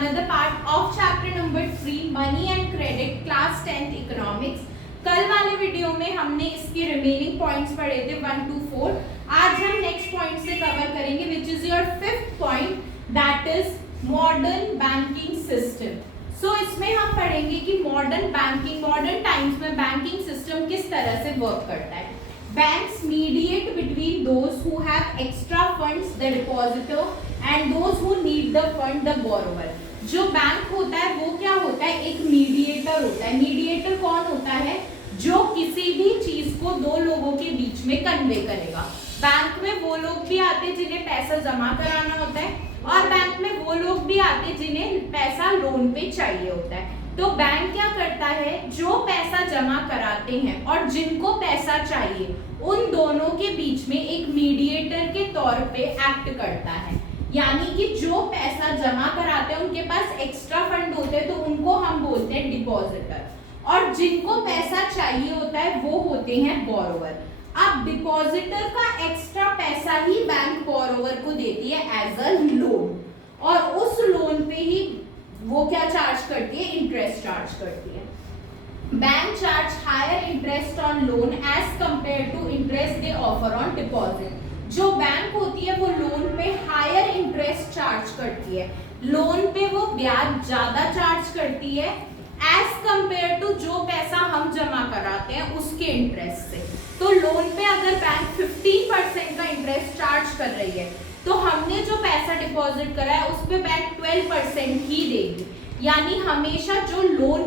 another part of chapter number 3 Money and Credit class 10th Economics। कल वाले video में हमने इसके रिमेनिंग पॉइंट्स पढ़े थे 1 to 4। आज हम नेक्स्ट पॉइंट से कवर करेंगे which is your fifth point, that is modern banking system. So इसमें हम पढ़ेंगे कि मॉडर्न टाइम्स में बैंकिंग सिस्टम किस तरह से वर्क करता है। Banks mediate between those who have extra funds, the depositor, and those who need the fund, the borrower। जो बैंक होता है वो क्या होता है, एक मीडिएटर होता है। मीडिएटर कौन होता है, जो किसी भी चीज को दो लोगों के बीच में कन्वे करेगा। बैंक में वो लोग भी आते जिन्हें पैसा जमा कराना होता है और बैंक में वो लोग भी आते जिन्हें पैसा लोन पे चाहिए होता है। तो बैंक क्या करता है, जो पैसा जमा कराते हैं और जिनको पैसा चाहिए उन दोनों के बीच में एक मीडिएटर के तौर पे एक्ट करता है। यानी कि जो पैसा जमा कराते हैं उनके पास एक्स्ट्रा फंड होते हैं तो उनको हम बोलते हैं डिपॉजिटर, और जिनको पैसा चाहिए होता है वो होते हैं बोरोवर। अब डिपॉजिटर का एक्स्ट्रा पैसा ही बैंक बोरोवर को देती है एज अ लोन, और उस लोन पे ही वो क्या चार्ज करती है, इंटरेस्ट चार्ज करती है। Bank charge higher interest on loan as compare to interest they offer on deposit. जो बैंक होती है वो लोन पे हायर इंटरेस्ट चार्ज करती है, लोन पे वो ब्याज ज्यादा चार्ज करती है एज कंपेयर टू जो पैसा हम जमा कराते हैं उसके इंटरेस्ट से। तो लोन पे अगर बैंक 15% का इंटरेस्ट चार्ज कर रही है तो हमने जो पैसा डिपॉजिट करा है उस पे बैंक 12% ही देगी। यानी हमेशा जो लोन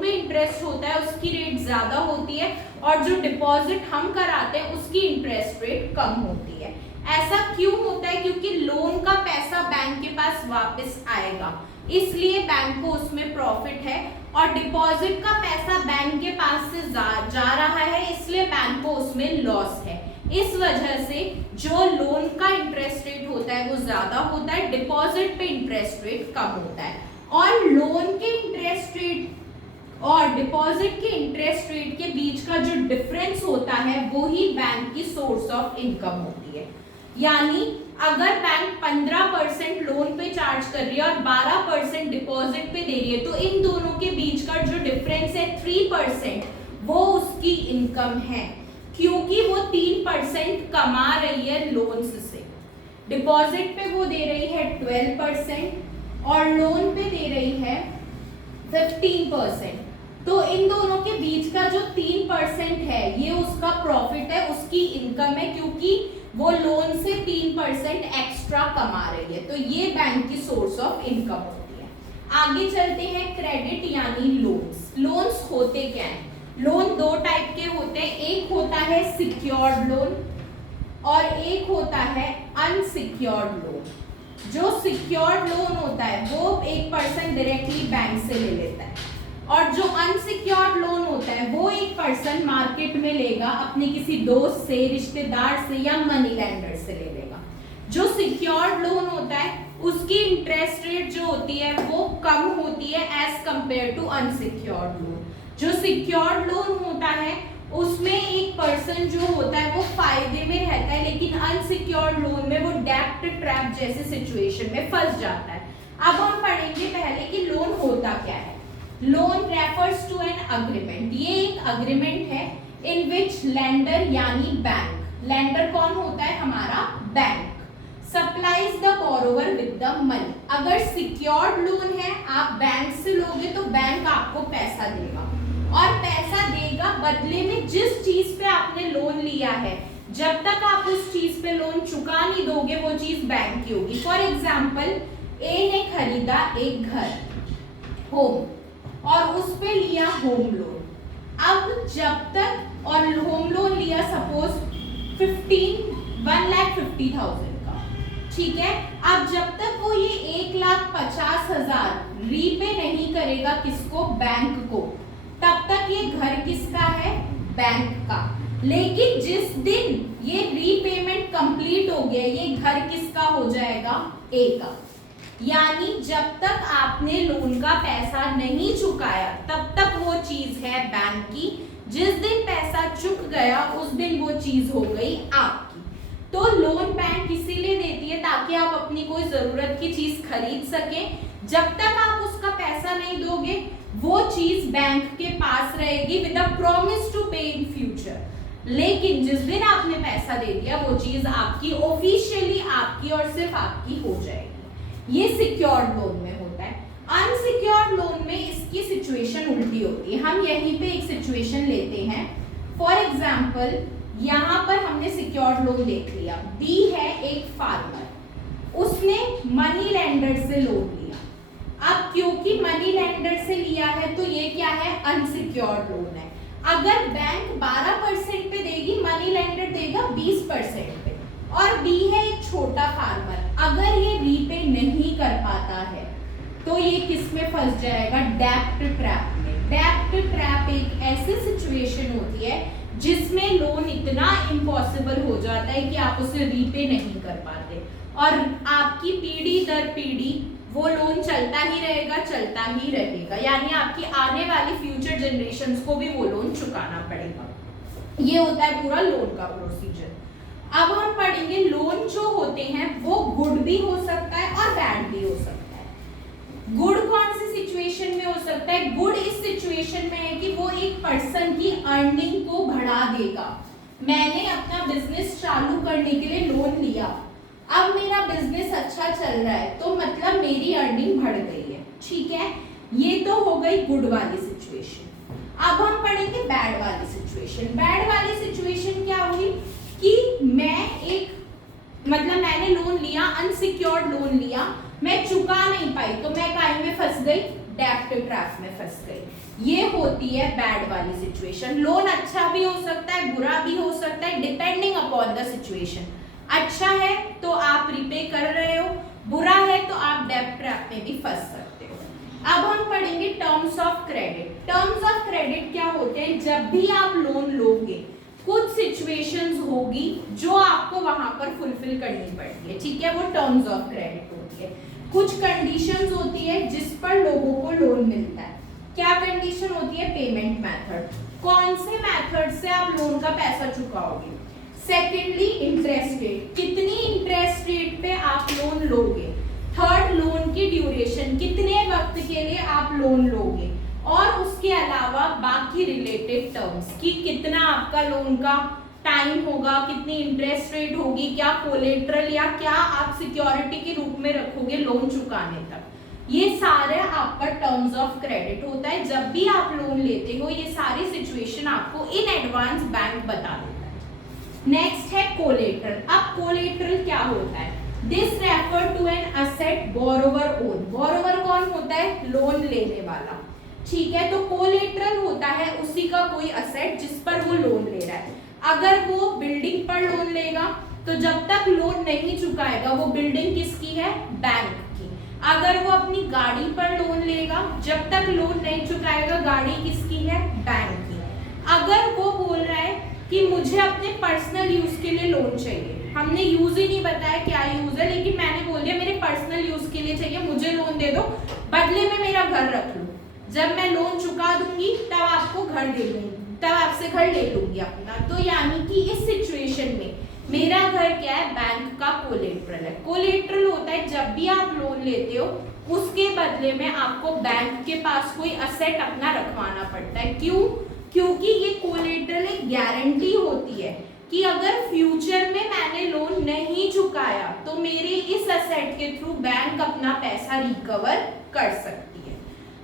पे इंटरेस्ट होता है उसकी रेट ज्यादा होती है और जो डिपॉजिट हम कराते हैं उसकी इंटरेस्ट रेट कम होती है। ऐसा क्यों होता है, क्योंकि लोन का पैसा बैंक के पास वापस आएगा इसलिए बैंक को उसमें प्रॉफिट है, और डिपॉजिट का पैसा बैंक के पास से जा रहा है इसलिए बैंक को उसमें लॉस है। इस वजह से जो लोन का इंटरेस्ट रेट होता है वो ज्यादा होता है, डिपॉजिट पे इंटरेस्ट रेट कम होता है। और लोन के इंटरेस्ट रेट और डिपॉजिट के इंटरेस्ट रेट के बीच का जो डिफरेंस होता है वो ही बैंक की सोर्स ऑफ इनकम होती है। यानी अगर बैंक 15% लोन पे चार्ज कर रही है और 12% डिपॉजिट पे दे रही है तो इन दोनों के बीच का जो डिफरेंस है 3% वो उसकी इनकम है, क्योंकि वो 3% कमा रही है लोन से। डिपॉजिट पे वो दे रही है 12% और लोन पे दे रही है 15%। तो इन दोनों के बीच का जो 3% है ये उसका प्रॉफिट है, उसकी इनकम है, क्योंकि वो लोन से 3% एक्स्ट्रा कमा रही है। तो ये बैंक की सोर्स ऑफ इनकम होती है। आगे चलते हैं, क्रेडिट यानी लोन्स। लोन्स होते क्या हैं? लोन दो टाइप के होते हैं, एक होता है सिक्योर्ड लोन और एक होता है अनसिक्योर्ड लोन। जो सिक्योर्ड लोन होता है वो एक पर्सन डायरेक्टली बैंक से ले लेता है, और जो अनसिक्योर्ड लोन होता है वो एक पर्सन मार्केट में लेगा, अपने किसी दोस्त से, रिश्तेदार से या मनी लेंडर से ले लेगा। जो सिक्योर्ड लोन होता है उसकी इंटरेस्ट रेट जो होती है वो कम होती है as compare to unsecured loan. जो सिक्योर्ड लोन होता है उसमें एक पर्सन जो होता है वो फायदे में रहता है, लेकिन अनसिक्योर्ड लोन में वो डेब्ट ट्रैप जैसे सिचुएशन में फंस जाता है। अब हम पढ़ेंगे पहले कि लोन होता क्या है। Loan refers to an agreement. ये एक अग्रीमेंट है इन विच लेंडर यानी बैंक, लेंडर कौन होता है, हमारा bank, supplies the borrower with the money. अगर सिक्योर्ड लोन है, आप बैंक से लोगे तो बैंक आपको पैसा देगा, और पैसा देगा बदले में जिस चीज पे आपने लोन लिया है। जब तक आप उस चीज पे लोन चुका नहीं दोगे वो चीज बैंक की होगी। फॉर एग्जाम्पल, ए ने खरीदा एक घर, होम, और उस पे लिया होम लोन। अब जब तक, और होम लोन लिया सपोज 1,50,000 का, ठीक है। अब जब तक वो ये 1,50,000 रीपे नहीं करेगा किसको, बैंक को, तब तक ये घर किसका है, बैंक का। लेकिन जिस दिन ये रीपेमेंट कंप्लीट हो गया ये घर किसका हो जाएगा, ए का। यानी जब तक आपने लोन का पैसा नहीं चुकाया तब तक वो चीज है बैंक की, जिस दिन पैसा चुक गया उस दिन वो चीज हो गई आपकी। तो लोन बैंक इसीलिए देती है ताकि आप अपनी कोई जरूरत की चीज खरीद सकें, जब तक आप उसका पैसा नहीं दोगे वो चीज बैंक के पास रहेगी विद अ प्रॉमिस टू पे इन फ्यूचर। लेकिन जिस दिन आपने पैसा दे दिया वो चीज आपकी, ऑफिशियली आपकी और सिर्फ आपकी हो जाएगी। ये सिक्योर्ड लोन में होता है। अनसिक्योर्ड लोन में इसकी सिचुएशन उल्टी होती है। हम यहीं पे एक सिचुएशन लेते हैं। फॉर एग्जाम्पल यहाँ पर हमने सिक्योर्ड लोन देख लिया। बी है एक फार्मर, उसने मनी लेंडर से लोन लिया। अब क्योंकि मनी लेंडर से लिया है तो ये क्या है, अनसिक्योर्ड लोन है। अगर बैंक 12% पे देगी, मनी लेंडर देगा 20% पे, और बी है एक छोटा फार्मर, अगर ये रीपे नहीं कर पाता है तो ये किस में फंस जाएगा, डेब्ट ट्रैप में। डेब्ट ट्रैप एक ऐसी सिचुएशन होती है जिसमें लोन इतना इम्पॉसिबल हो जाता है कि आप उसे रीपे नहीं कर पाते और आपकी पीढ़ी दर पीढ़ी वो लोन चलता ही रहेगा, यानी आपकी आने वाली फ्यूचर जनरेशंस को भी वो लोन चुकाना पड़ेगा। ये होता है पूरा लोन का प्रोसीजर। अब हम पढ़ेंगे लोन जो होते हैं वो गुड भी हो सकता है और बैड भी हो सकता है। गुड कौन सी सिचुएशन में हो सकता है? गुड इस सिचुएशन में है कि वो एक पर्सन की अर्निंग को बढ़ा देगा। मैंने अपना बिजनेस चालू करने के लिए लोन लिया, अब मेरा बिजनेस अच्छा चल रहा है तो मतलब मेरी अर्निंग बढ़ गई है, ठीक है। ये तो हो गई गुड वाली सिचुएशन। अब हम पढ़ेंगे बैड वाली सिचुएशन। बैड वाली सिचुएशन क्या हुई कि मैंने लोन लिया, अनसिक्योर्ड लोन लिया, मैं चुका नहीं पाई तो मैं काहे में फंस गई, डेब्ट ट्रैप में फंस गई। ये होती है बैड वाली सिचुएशन। लोन अच्छा भी हो सकता है, बुरा भी हो सकता है, डिपेंडिंग अपॉन द सिचुएशन। अच्छा है तो आप रिपे कर रहे हो, बुरा है तो आप डेब्ट ट्रैप में भी फंस सकते हो। अब हम पढ़ेंगे terms of credit. Terms of credit क्या होते हैं? जब भी आप लोन लोगे कुछ सिचुएशंस होगी जो आपको वहां पर फुलफिल करनी पड़ती है, ठीक है, वो टर्म्स ऑफ क्रेडिट होती है। कुछ कंडीशंस होती है जिस पर लोगों को लोन मिलता है। क्या कंडीशन होती है? पेमेंट मेथड, कौन से मेथड से आप लोन का पैसा चुकाओगे। सेकेंडली इंटरेस्ट रेट, कितनी इंटरेस्ट रेट पे आप लोन लोगे। थर्ड लोन की ड्यूरेशन, कितने वक्त के लिए आप लोन लोगे, और उसके अलावा बाकी रिलेटेड टर्म्स कि कितना आपका लोन का टाइम होगा, कितनी इंटरेस्ट रेट होगी, क्या कोलेट्रल या क्या आप सिक्योरिटी के रूप में रखोगे लोन चुकाने तक। ये सारे आपका टर्म्स ऑफ क्रेडिट होता है। जब भी आप लोन लेते हो ये सारी सिचुएशन आपको इन एडवांस बैंक बता देता है। नेक्स्ट है कोलेट्रल। अब कोलेट्रल क्या होता है? This refer to an asset borrower own. Borrower कौन होता है? लोन लेने वाला, ठीक है। तो कोलेट्रल होता है उसी का कोई असेट जिस पर वो लोन ले रहा है। अगर वो बिल्डिंग पर लोन लेगा तो जब तक लोन नहीं चुकाएगा वो बिल्डिंग किसकी है? बैंक की। अगर वो अपनी गाड़ी पर लोन लेगा, जब तक लोन नहीं चुकाएगा गाड़ी किसकी है? बैंक की। अगर वो बोल रहा है कि मुझे अपने पर्सनल यूज के लिए लोन चाहिए, हमने यूज ही नहीं बताया क्या यूज है, लेकिन मैंने बोल दिया मेरे पर्सनल यूज के लिए चाहिए, मुझे लोन दे दो, बदले में मेरा घर रख लो, जब मैं लोन चुका दूंगी तब आपको घर दे दूंगी, तब आपसे घर ले लूंगी अपना। तो यानी कि इस सिचुएशन में मेरा घर क्या है? बैंक का कोलेट्रल है। कोलेट्रल होता है जब भी आप लोन लेते हो उसके बदले में आपको बैंक के पास कोई असेट अपना रखवाना पड़ता है। क्यों? क्योंकि ये कोलेट्रल एक गारंटी होती है कि अगर फ्यूचर में मैंने लोन नहीं चुकाया तो मेरे इस असेट के थ्रू बैंक अपना पैसा रिकवर कर सकती है।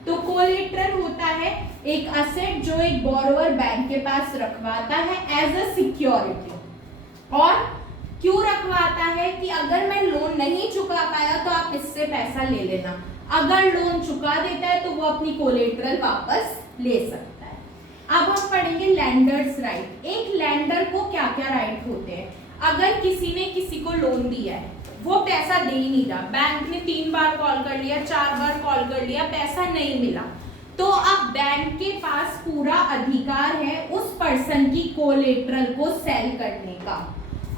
तो कोलेट्रल होता है एक असेट जो एक बोरोवर बैंक के पास रखवाता है एज अ सिक्योरिटी। और क्यों रखवाता है? कि अगर मैं लोन नहीं चुका पाया तो आप इससे पैसा ले लेना, अगर लोन चुका देता है तो वो अपनी कोलेट्रल वापस ले सकता है। अब हम पढ़ेंगे लैंडर्स राइट। एक लैंडर को क्या क्या राइट होते हैं? अगर किसी ने किसी को लोन दिया है, वो पैसा दे ही नहीं रहा, बैंक ने 3 बार कॉल कर लिया, 4 बार कॉल कर लिया, पैसा नहीं मिला, तो अब बैंक के पास पूरा अधिकार है उस पर्सन की कोलेट्रल को सेल करने का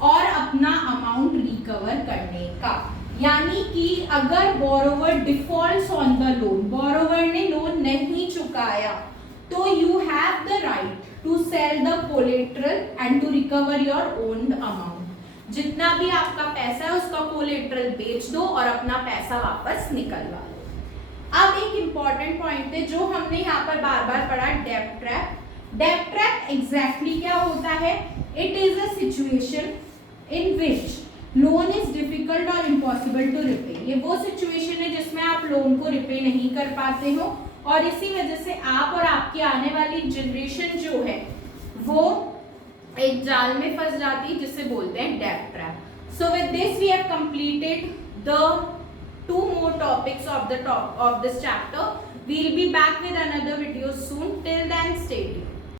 और अपना अमाउंट रिकवर करने का। यानी कि अगर borrower defaults on the loan, borrower ने लोन नहीं चुकाया, तो you have the right to sell the collateral and to recover your owned amount. जितना भी आपका पैसा है उसका कोलेट्रल बेच दो और अपना पैसा वापस निकलवा लो। अब एक इंपॉर्टेंट पॉइंट है जो हमने यहाँ पर बार बार पढ़ा, डेब्ट ट्रैप। डेब्ट ट्रैप एग्जैक्टली क्या होता है? It is a situation in which loan is difficult और इम्पॉसिबल टू रिपे। ये वो सिचुएशन है जिसमें आप लोन को रिपे नहीं कर पाते हो और इसी वजह से आप और आपकी आने वाली जनरेशन जो है वो एक जाल में फंस जाती है जिसे बोलते हैं डेब्ट trap. So with this we have completed the 2 more topics of this chapter. We'll be back with another video soon. Till then, stay tuned.